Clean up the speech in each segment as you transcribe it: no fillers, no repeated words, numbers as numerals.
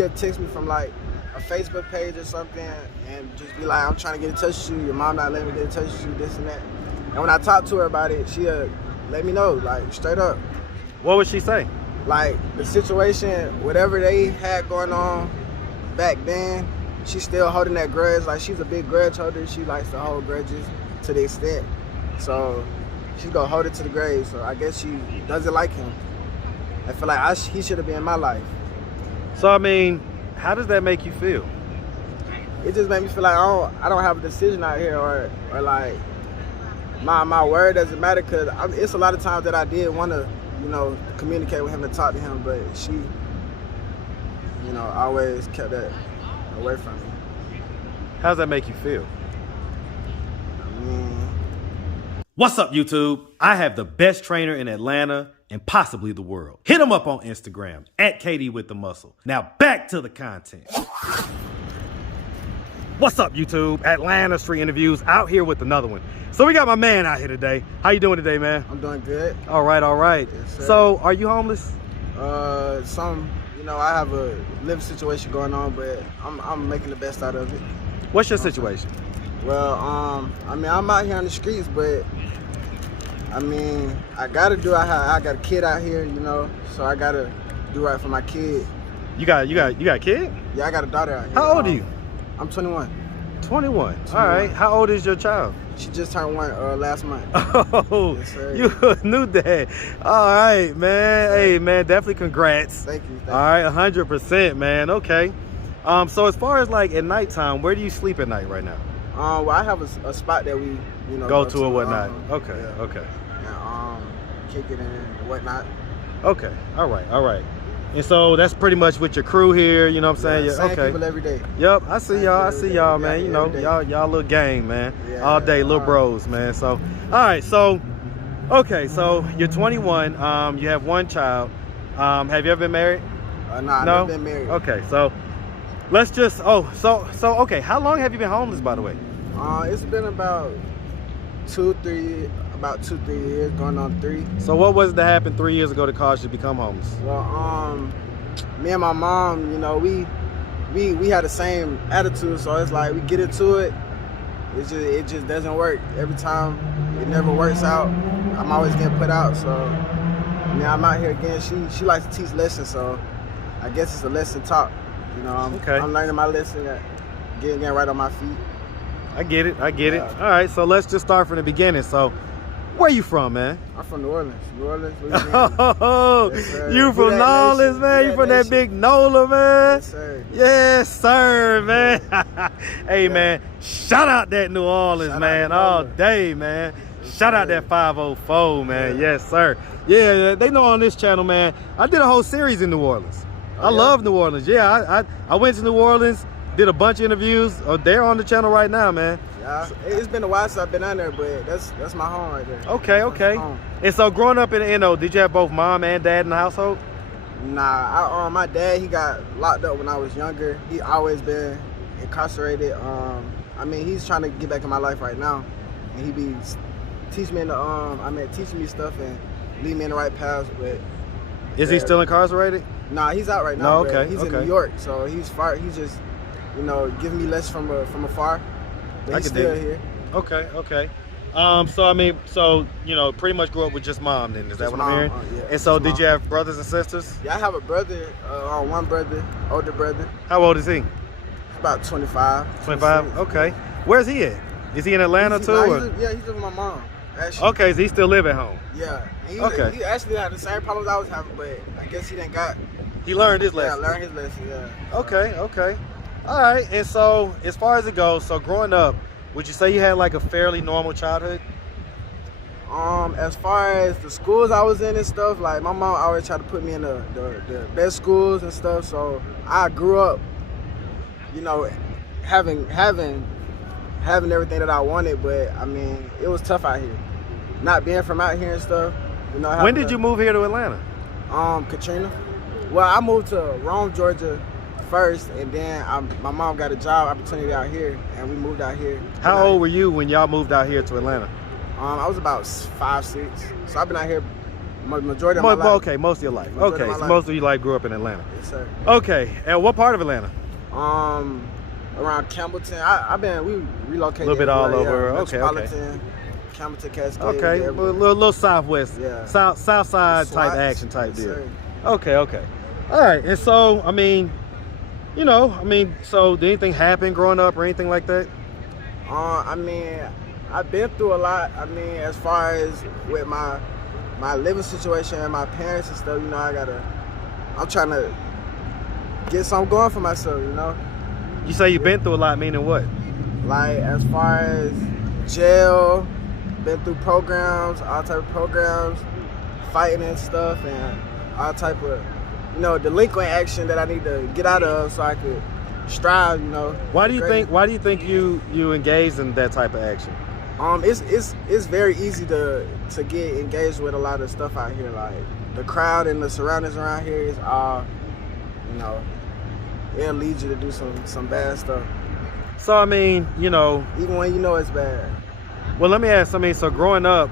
he'll text me from like a Facebook page or something and just be like, I'm trying to get in touch with you, your mom not letting me get in touch with you, this and that. And when I talk to her about it, she'll let me know, like, straight up. What would she say? Like, the situation, whatever they had going on back then, she's still holding that grudge. Like, she's a big grudge holder. She likes to hold grudges to the extent. So she's gonna hold it to the grave. So I guess she doesn't like him. I feel like he should have been in my life. So, I mean, how does that make you feel? It just made me feel like I don't have a decision out here, or like my word doesn't matter, because it's a lot of times that I did want to, you know, communicate with him and talk to him, but she, you know, always kept that away from me. How does that make you feel? I mean, what's up, YouTube? I have the best trainer in Atlanta and possibly the world. Hit him up on Instagram at KD with the Muscle. Now back to the content. What's up, YouTube? Atlanta Street Interviews out here with another one. So we got my man out here today. How you doing today, man? I'm doing good. All right, all right. Yes, so are you homeless? You know, I have a living situation going on, but I'm making the best out of it. What's your situation? Well, I mean, I'm out here on the streets, but I mean, I got a kid out here, you know, so I gotta do right for my kid. You got a kid? Yeah, I got a daughter out here. How old are you? I'm 21. 21. All right. How old is your child? She just turned 1 last month. Oh, yes, sir. You knew that. All right, man. Hey, man, definitely congrats. Thank you. All right, 100%, man. Okay. So as far as like at nighttime, where do you sleep at night right now? Well, I have a spot that we, you know, go to or whatnot. Okay, yeah. Okay. And kick it in and whatnot. Okay. All right. All right. And so that's pretty much with your crew here, you know what I'm saying? Yeah, same okay. people every day. Yep, I see y'all, man. You know, y'all little gang, man. Yeah, all day, little bros, man. So, all right, so, okay, so you're 21. You have one child. Have you ever been married? No, I've never been married. Okay, so let's just. Okay. How long have you been homeless, by the way? It's been about 2-3 years, going on 3. So what was it that happened 3 years ago that caused you to become homeless? Well, me and my mom, you know, we had the same attitude, so it's like we get into it, it just doesn't work. Every time it never works out. I'm always getting put out, so I mean, I'm out here again. She likes to teach lessons, so I guess it's a lesson taught. You know, I'm learning my lesson, getting right on my feet. I get it. All right, so let's just start from the beginning. So where you from, man? I'm from New Orleans, Louisiana. Oh, yes, you from New Orleans, man? You from that big NOLA, man? Yes, sir. Yes, sir, man. Hey, man, shout out that New Orleans, man, all day, man. Shout out that 504, man. Yeah. Yes, sir. Yeah, they know on this channel, man. I did a whole series in New Orleans. I love New Orleans. Yeah, I went to New Orleans, did a bunch of interviews. They're on the channel right now, man. Yeah, it's been a while since I've been on there, but that's my home right there. Okay. And so growing up in the NO, did you have both mom and dad in the household? Nah, my dad, he got locked up when I was younger. He always been incarcerated. I mean, he's trying to get back in my life right now, and he be teaching me stuff and lead me in the right path. But is he still incarcerated? Nah, he's out right now. No, okay. He's in New York, so he's far. He's just, you know, giving me lessons from afar. But he's still here. Okay. So I mean, you know, pretty much grew up with just mom then, is that what I'm hearing? Yeah, and so did you have brothers and sisters? Yeah, I have a brother, one brother, older brother. How old is he? About 25. 25? Okay. Where's he at? Is he in Atlanta too? He's living with my mom. Actually. Okay, so he still live at home? Yeah. He actually had the same problems I was having, but I guess he didn't got. He learned his lesson. Yeah, learned his lesson, yeah. Okay. All right, and so as far as it goes, so growing up, would you say you had like a fairly normal childhood? As far as the schools I was in and stuff, like my mom always tried to put me in the best schools and stuff, so I grew up, you know, having everything that I wanted, but I mean, it was tough out here. Not being from out here and stuff, you know. When did you move here to Atlanta? Katrina. Well, I moved to Rome, Georgia first, and then my mom got a job opportunity out here, and we moved out here. How old were you when y'all moved out here to Atlanta? I was about 5, 6. So I've been out here Majority of my life. Okay, most of your life. Majority Okay, of my so life. most of your life grew up in Atlanta. Yes, sir. Okay, and what part of Atlanta? Around Campbellton. We relocated. A little bit all everywhere, over. yeah. Okay, Campbellton, Campbellton, Cascade. Okay, a little southwest, Yeah. south side type SWAT. action type Yes, deal. sir. Okay. All right, and so I mean, so did anything happen growing up or anything like that? I've been through a lot. As far as with my living situation and my parents and stuff, I'm trying to get something going for myself, You say you've been through a lot, meaning what? Like as far as jail, been through programs, all type of programs, fighting and stuff, and all type of, delinquent action that I need to get out of so I could strive, Why do you think you engaged in that type of action? It's very easy to get engaged with a lot of stuff out here. Like the crowd and the surroundings around here is all, it'll lead you to do some bad stuff. So even when you know it's bad. Well, let me ask. So growing up,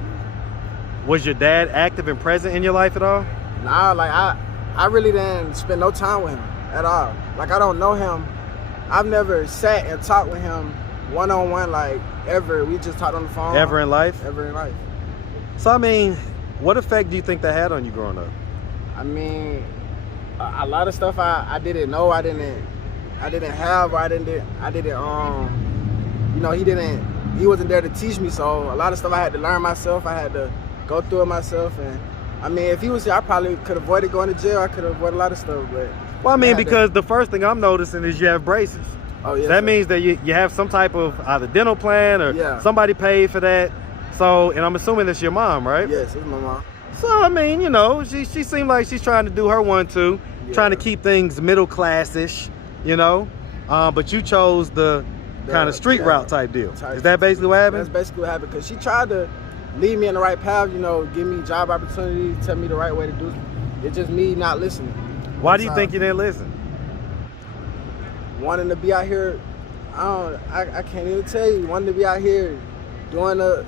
was your dad active and present in your life at all? Nah, like I really didn't spend no time with him at all. Like I don't know him. I've never sat and talked with him one-on-one, like ever. We just talked on the phone. Ever in life? Ever in life. So what effect do you think that had on you growing up? A lot of stuff I didn't know, I didn't have, or he wasn't there to teach me. So a lot of stuff I had to learn myself. I had to go through it myself. And if he was here, I probably could have avoided going to jail. I could have avoided a lot of stuff. But because the first thing I'm noticing is you have braces. Oh yeah. So that means that you have some type of either dental plan or somebody paid for that. So, and I'm assuming that's your mom, right? Yes, it's my mom. So she seemed like she's trying to do her one too, trying to keep things middle class-ish, but you chose the kind of street route type deal. Is that basically what happened? That's basically what happened, because she tried to lead me in the right path, give me job opportunities, tell me the right way to do it. It's just me not listening. Why do you think you didn't listen? Wanting to be out here, I can't even tell you, wanting to be out here doing the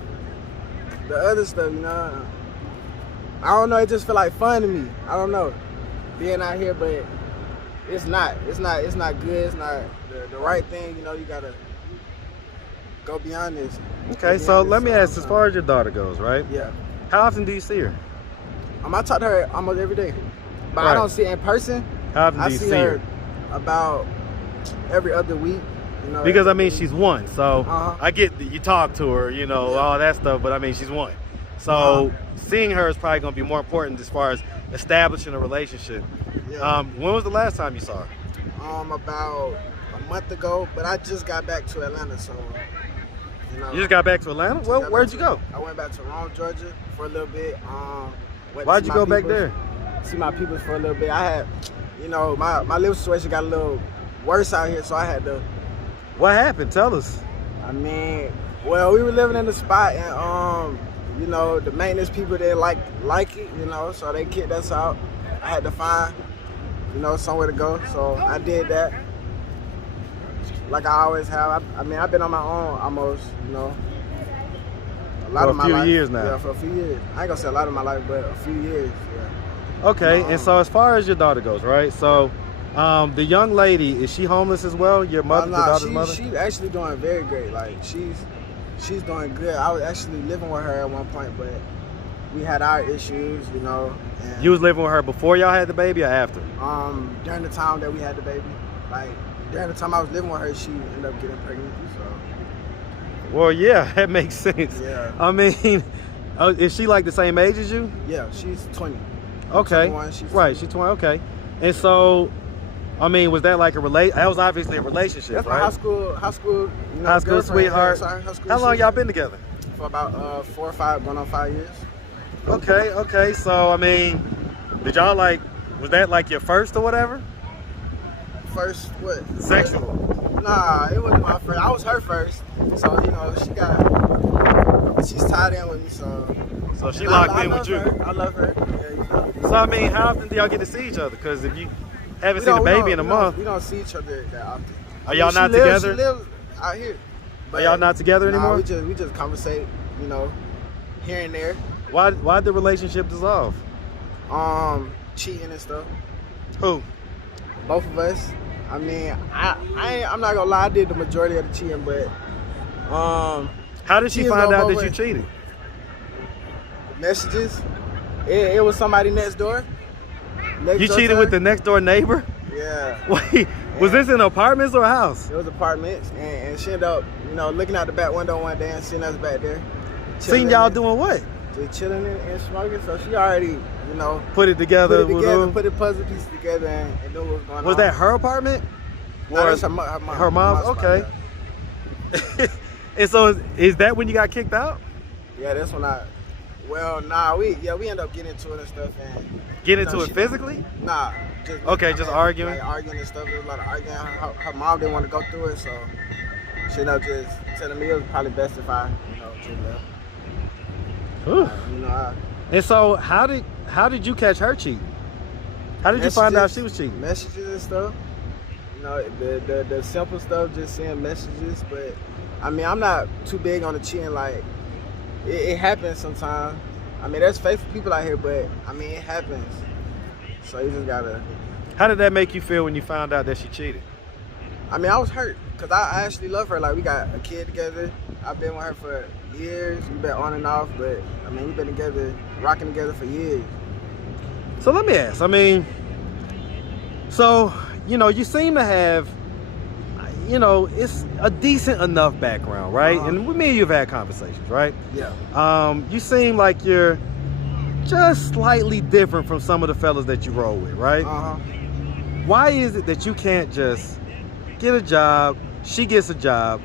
other stuff, I don't know, it just feel like fun to me. I don't know, being out here, but it's not good, it's not the right thing, you gotta go beyond this. Okay, so let me ask, as far as your daughter goes, right? Yeah. How often do you see her? I talk to her almost every day, but Right. I don't see her in person. How often do you see her about every other week. Because she's one, so Uh-huh. I get that you talk to her, all that stuff, but she's one. So seeing her is probably going to be more important as far as establishing a relationship. Yeah. When was the last time you saw her? About a month ago, but I just got back to Atlanta, so You just got back to Atlanta? Well, where'd you go? I went back to Rome, Georgia for a little bit. Why'd you go back there? See my people for a little bit. I had, my living situation got a little worse out here, so I had to. What happened? Tell us. Well, we were living in the spot, and the maintenance people didn't like it, so they kicked us out. I had to find, somewhere to go, so I did that. Like I always have. I've been on my own almost, a lot of my life. For a few years now. Yeah, for a few years. I ain't gonna say a lot of my life, but a few years. Yeah. Okay, and so as far as your daughter goes, right? So, the young lady, is she homeless as well? Your mother, the daughter's mother? She's actually doing very great. Like she's doing good. I was actually living with her at one point, but we had our issues, And You was living with her before y'all had the baby or after? During the time that we had the baby, like during the time I was living with her, she ended up getting pregnant. So. Well, yeah, that makes sense. Yeah. Is she like the same age as you? Yeah, she's 20. Okay. 21, she's right, she's 20. Okay. And so, was that like that was obviously a relationship, That's right? my high school, high school girlfriend. sweetheart. Yeah, sorry, high school How long sweetheart. y'all been together? For about 4 or 5, going on 5 years. Okay. So, did y'all was that like your first or whatever? First, what? Sexual. Nah, it wasn't my first. I was her first. So, she's tied in with me, So she locked in with you. I love her. Yeah, So, how often do y'all get to see each other? Because if you haven't seen the baby in a month. We don't see each other that often. Are y'all not together? She lives out here. Are y'all not together anymore? We just conversate, here and there. Why did the relationship dissolve? Cheating and stuff. Who? Both of us. I mean, I'm not gonna lie, I did the majority of the cheating, but how did she find out that you cheated? Messages. It was somebody next door. You cheated with the next door neighbor? Yeah. Wait, was this in apartments or a house? It was apartments, and she ended up, looking out the back window one day and seeing us back there. Seen y'all doing what? Just chilling and smoking. So she already, put it together. Put the puzzle pieces together, and knew what was going on. Was that her apartment? No, that's her mom. Her mom's? Okay. And so is that when you got kicked out? Yeah, that's when we ended up getting into it and stuff. And get into it physically? Nah. Just arguing? Like arguing and stuff. There was a lot of arguing. Her mom didn't want to go through it, so she ended up just telling me it was probably best if I, just left. And so how did you catch her cheating? How did you find out she was cheating? Messages and stuff. The simple stuff, just seeing messages. But I mean, I'm not too big on the cheating. Like it happens sometimes. I mean, there's faithful people out here, but I mean, it happens. So you just gotta. How did that make you feel when you found out that she cheated? I mean, I was hurt because I actually love her. Like, we got a kid together. I've been with her for years. We've been on and off, but I mean, we've been together, rocking together for years. So let me ask. I mean, so you seem to have, it's a decent enough background, right? And me and you've had conversations, right? Yeah. You seem like you're just slightly different from some of the fellas that you roll with, right? Why is it that you can't just get a job, she gets a job,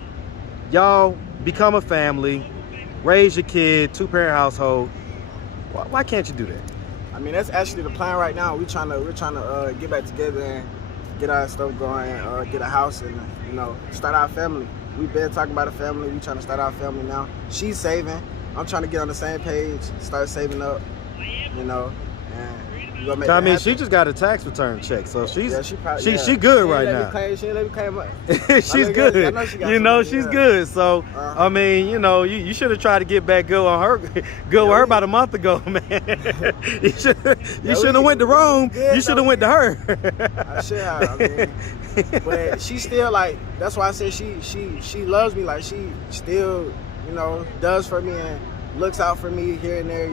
y'all become a family, raise your kid, 2-parent household? Why can't you do that? I mean, that's actually the plan right now. We're trying to get back together and get our stuff going, get a house and start our family. We've been talking about a family. We're trying to start our family now. She's saving. I'm trying to get on the same page, start saving up, and we're gonna make I mean, happen. she just got a tax return check, so she good she right now. She let me claim up. She's good. I know she got she's good. So I mean, you should have tried to get back good on her, with her about a month ago, man. you should have went to Rome. You should have went to her. I should have. I mean, but she still that's why I said she loves me. Like, she still does for me and looks out for me here and there.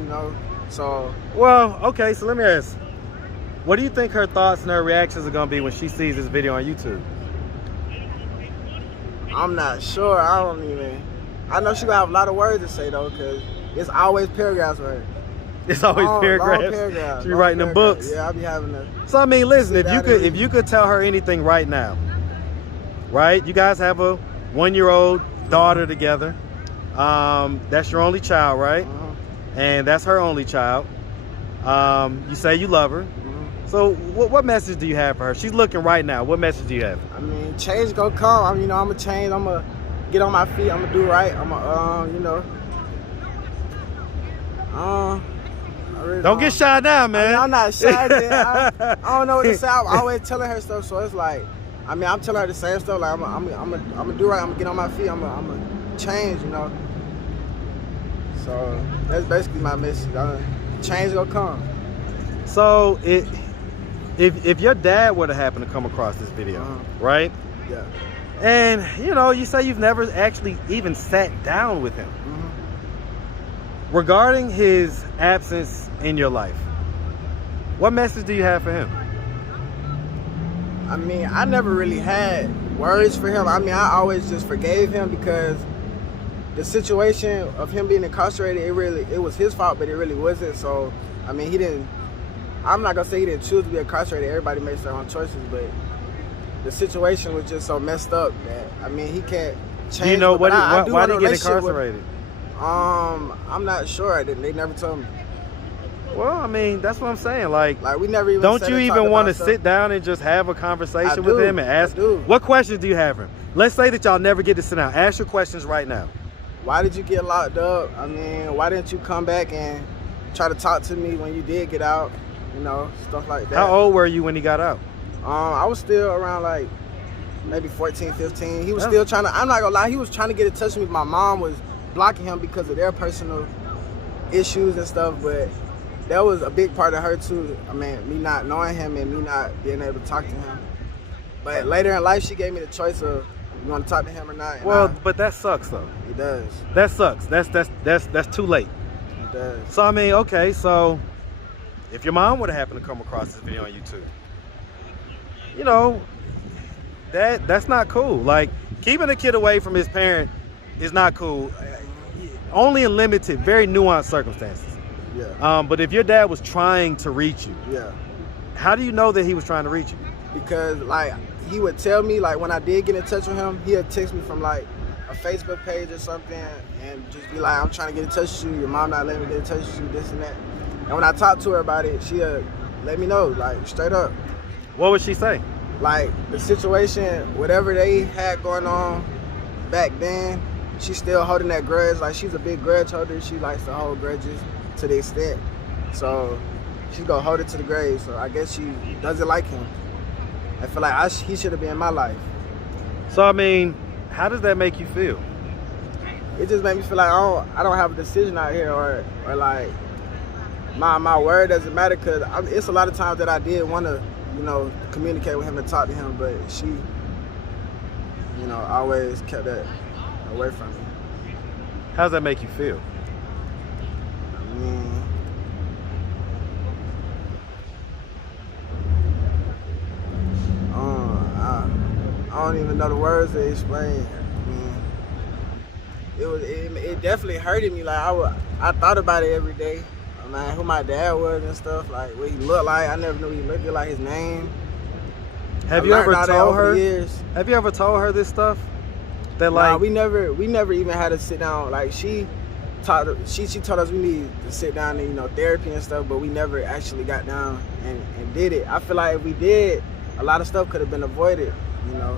So. Well, okay. So let me ask. What do you think her thoughts and her reactions are going to be when she sees this video on YouTube? I'm not sure. I know she going to have a lot of words to say, though, because it's always paragraphs with her. It's always paragraphs? Long paragraphs. She writing them books? Yeah, I'll be having to. So, I mean, listen, if you could tell her anything right now, right? You guys have a 1-year-old daughter together. That's your only child, right? And that's her only child. You say you love her. So what message do you have for her? She's looking right now. What message do you have? I mean, change gonna come. I'm gonna change. I'm gonna get on my feet. I'm gonna do right. I'm gonna, don't get shy now, man. I'm not shy. I don't know what to say. I'm always telling her stuff, so it's like, I'm telling her the same stuff. Like, I'm gonna do right. I'm gonna get on my feet. I'm gonna change. So that's basically my message. Change gonna come. So if your dad would have happened to come across this video, right? Yeah. And you say you've never actually even sat down with him. Regarding his absence in your life, what message do you have for him? I mean, I never really had words for him. I mean, I always just forgave him because the situation of him being incarcerated, it was his fault, but it really wasn't. So, I mean, I'm not gonna say he didn't choose to be incarcerated. Everybody makes their own choices, but the situation was just so messed up that, I mean, he can't change. You know, why did he get incarcerated? I'm not sure. They never told me. Well, I mean, that's what I'm saying. Like we never even. Don't you even want to sit down and just have a conversation with him and ask? What questions do you have for him? Let's say that y'all never get to sit down. Ask your questions right now. Why did you get locked up? I mean, why didn't you come back and try to talk to me when you did get out? Stuff like that. How old were you when he got out? I was still around like maybe 14, 15. He was still trying to, I'm not gonna lie, he was trying to get in touch with me. My mom was blocking him because of their personal issues and stuff, but that was a big part of her too. I mean, me not knowing him and me not being able to talk to him. But later in life, she gave me the choice of you want to talk to him or not. Well, but that sucks though. It does. That sucks. That's too late. It does. So I mean, okay, so if your mom would have happened to come across this video on YouTube, you know, that's not cool. Like, keeping a kid away from his parent is not cool. Only in limited, very nuanced circumstances. Yeah. But if your dad was trying to reach you, yeah. How do you know that he was trying to reach you? Because like he would tell me, like when I did get in touch with him, he'd text me from like a Facebook page or something and just be like, I'm trying to get in touch with you, your mom not letting me get in touch with you, this and that. And when I talked to her about it, she'd let me know, like straight up. What would she say? Like the situation, whatever they had going on back then, she's still holding that grudge. Like she's a big grudge holder. She likes to hold grudges to the extent. So she's gonna hold it to the grave. So I guess she doesn't like him. I feel like he should have been in my life. So I mean, how does that make you feel? It just made me feel like I don't have a decision out here, or like my word doesn't matter, because it's a lot of times that I did want to, you know, communicate with him and talk to him, but she, you know, always kept that away from me. How does that make you feel? I mean, I don't even know the words to explain. I mean, it definitely hurted me. Like I thought about it every day. I mean, who my dad was and stuff, like what he looked like. I never knew he looked like, his name. Have you ever told her? Have you ever told her this stuff? That like, nah, we never even had to sit down. Like she told us we need to sit down and, you know, therapy and stuff, but we never actually got down and did it. I feel like if we did, a lot of stuff could have been avoided, you know.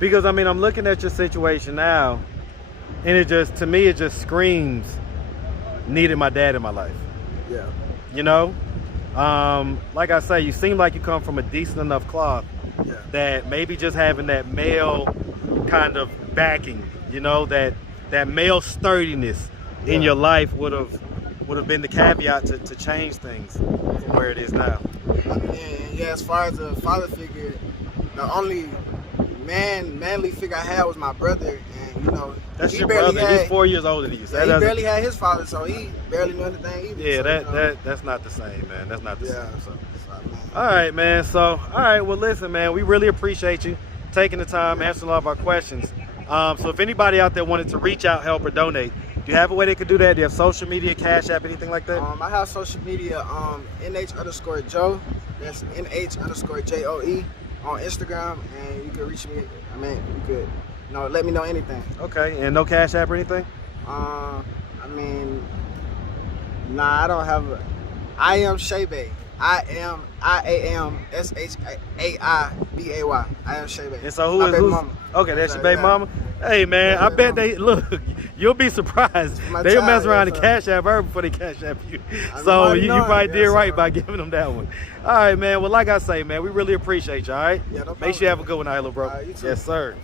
Because I mean, I'm looking at your situation now, and it just, to me, it just screams, needed my dad in my life. Yeah. You know, like I say, you seem like you come from a decent enough cloth. Yeah. That maybe just having that male kind of backing, you know, that male sturdiness in your life would have been the caveat to change things from where it is now. Yeah, as far as a father figure, the only manly figure I had was my brother, and you know, that's your brother. He's 4 years older than you. So yeah, he barely had his father, so he barely knew anything either. Yeah, so, that's not the same, man. That's not the same. So. Right, all right, man. So, all right. Well, listen, man. We really appreciate you taking the time, answering all of our questions. So, if anybody out there wanted to reach out, help, or donate, do you have a way they could do that? Do you have social media, Cash App, anything like that? I have social media, nh_Joe. That's nh_JOE on Instagram, and you can reach me. I mean, you could, you know, let me know anything. Okay, and no Cash App or anything? I mean, nah, I don't have a. iamshaibay. iamshaibay. iamshaibay. And so who's mama? Okay, that's your baby mama. Hey man, I bet they look. You'll be surprised. They'll mess around and Cash App her before they Cash App you. So you probably did right by giving them that one. All right, man. Well, like I say, man, we really appreciate you. All right. Yeah, no problem. Make sure you have a good one, little bro. You too. Yes, sir.